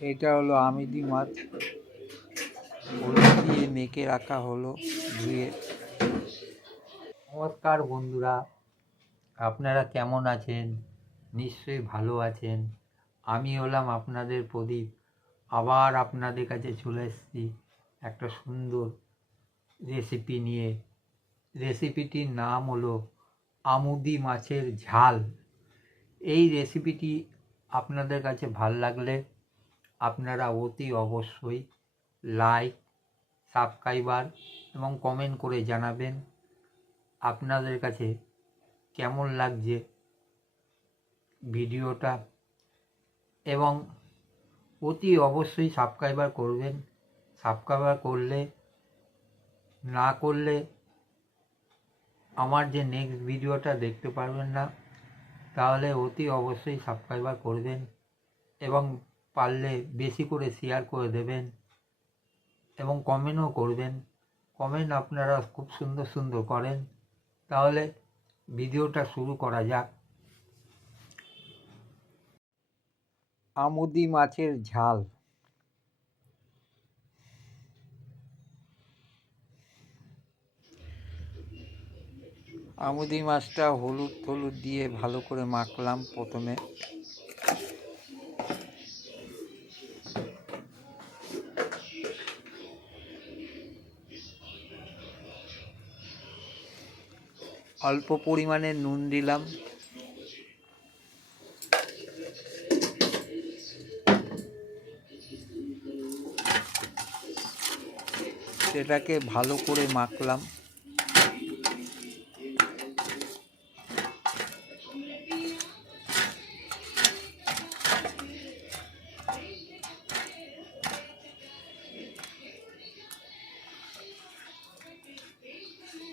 এটা হলো আমিদি মাছ, হলুদ দিয়ে মেখে রাখা হলো ধুয়ে। নমস্কার বন্ধুরা, আপনারা কেমন আছেন? নিশ্চয়ই ভালো আছেন। আমি হলাম আপনাদের প্রদীপ, আবার আপনাদের কাছে চলে এসেছি একটা সুন্দর রেসিপি নিয়ে। রেসিপিটির নাম হলো আমুদি মাছের ঝাল। এই রেসিপিটি আপনাদের কাছে ভাল লাগলে আপনারা অতি অবশ্যই লাইক, সাবস্ক্রাইবার এবং কমেন্ট করে জানাবেন আপনাদের কাছে কেমন লাগছে ভিডিওটা, এবং অতি অবশ্যই সাবস্ক্রাইবার করবেন। সাবস্ক্রাইবার না করলে আমার যে নেক্সট ভিডিওটা দেখতে পারবেন না। তাহলে অতি অবশ্যই সাবস্ক্রাইবার করবেন এবং পারলে বেশি করে শেয়ার করে দেবেন এবং কমেন্টও করবেন। কমেন্ট আপনারা খুব সুন্দর সুন্দর করেন। তাহলে ভিডিওটা শুরু করা যাক। আমুদি মাছের ঝাল। আমুদি মাছটা হলুদ দিয়ে ভালো করে মাখলাম প্রথমে। অল্প পরিমাণে নুন দিলাম। সেটাকে ভালো করে মাখলাম।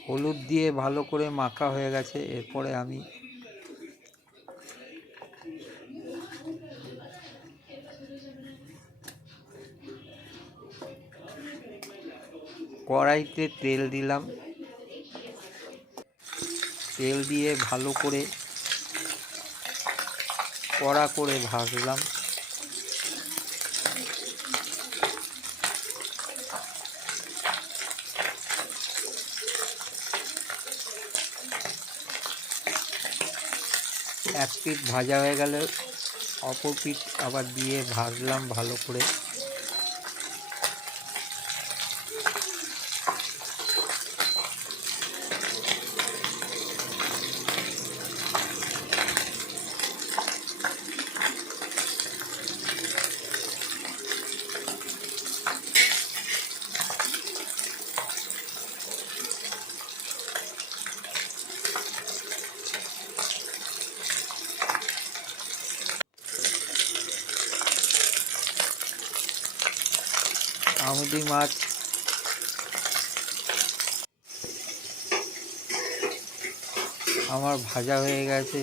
হলুদ দিয়ে ভালো করে মাখা হয়ে গেছে। এরপরে আমি কড়াইতে তেল দিলাম। তেল দিয়ে ভালো করে কড়া করে ভাজলাম। এক পিঠ ভাজা হয়ে গেলে অপর পিঠ আবার দিয়ে ভাজলাম ভালো করে। আমুদি মাছ আমার ভাজা হয়ে গেছে।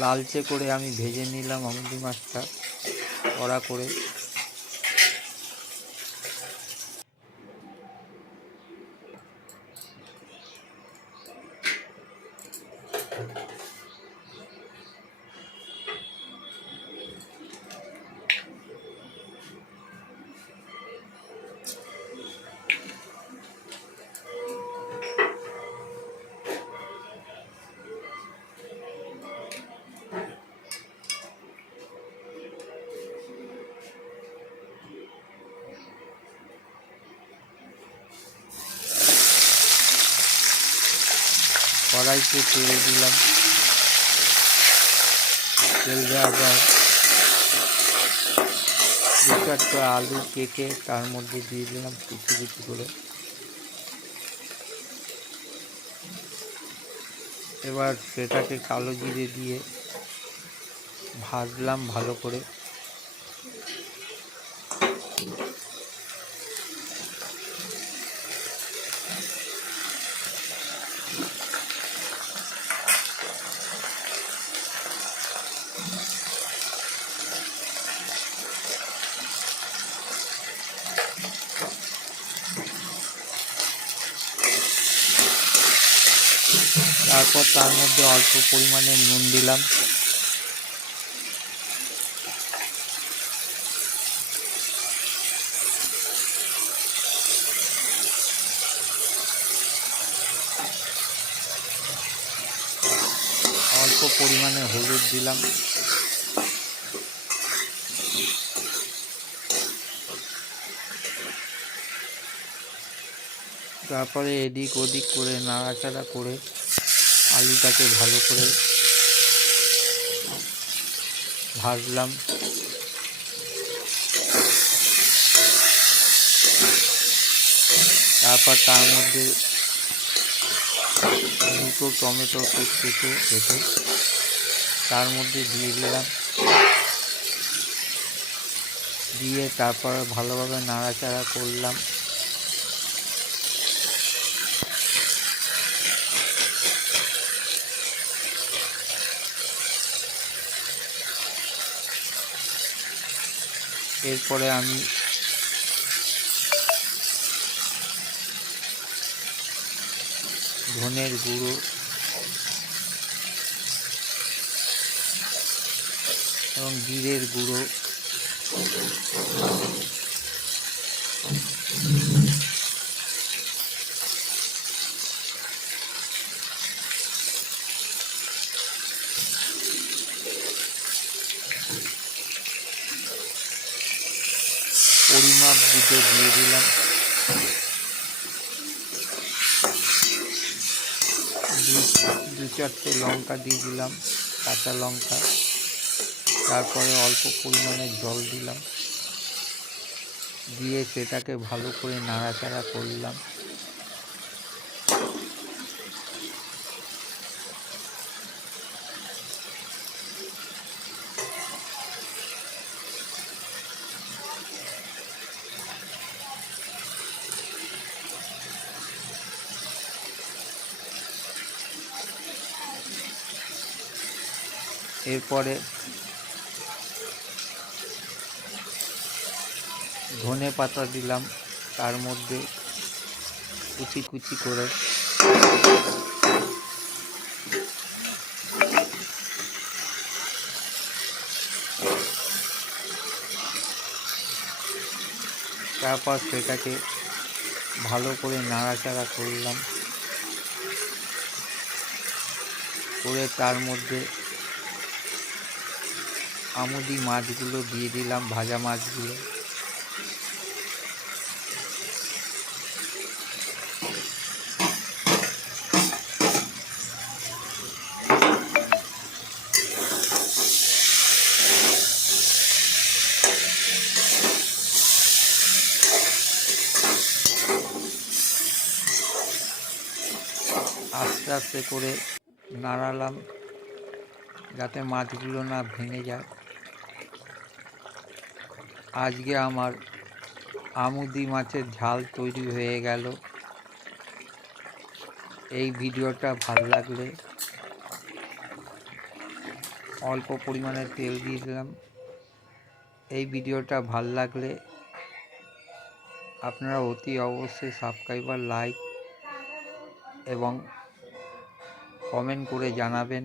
লালচে করে আমি ভেজে নিলাম আমুদি মাছটা কড়া করে। কড়াইতে তেল দিলাম। তেল দেওয়ার পর দু চারটা আলু কেটে তার মধ্যে দিয়ে দিলাম কুচি কুচি করে। এবার সেটাকে কালো জিরে দিয়ে ভাজলাম ভালো করে। তারপর তার মধ্যে অল্প পরিমাণে নুন দিলাম। অল্প পরিমাণে হলুদ দিলাম, তারপরে এদিক ওদিক করে নাড়াচাড়া করে আলুটাকে ভালো করে ভাজলাম। তারপর তার মধ্যে দুটো টমেটো কেটে কেটে তার মধ্যে দিয়ে দিলাম, দিয়ে তারপর ভালোভাবে নাড়াচাড়া করলাম। এরপরে আমি ধনের গুঁড়ো এবং জিরের গুঁড়ো পরিমাপ বুঝে দিয়ে দিলাম, দু চারটে লঙ্কা দিয়ে দিলাম, কাঁচা লঙ্কা। তারপরে অল্প পরিমাণে জল দিলাম, দিয়ে সেটাকে ভালো করে নাড়াচাড়া করলাম। এরপরে ধনে পাতা দিলাম তার মধ্যে কুচি কুচি করে। তারপর সেটাকে ভালো করে নাড়াচাড়া করলাম, করে তার মধ্যে আমুদি মাছগুলো দিয়ে দিলাম, ভাজা মাছগুলো। আস্তে আস্তে করে নাড়ালাম যাতে মাছগুলো না ভেঙে যায়। আজকে আমার আমুদি মাছের ঝাল তৈরি হয়ে গেল। এই ভিডিওটা ভালো লাগলে অল্প পরিমাণে তেল দিয়ে দিলাম। এই ভিডিওটা ভালো লাগলে আপনারা অতি অবশ্যই সাবস্ক্রাইবার, লাইক এবং কমেন্ট করে জানাবেন।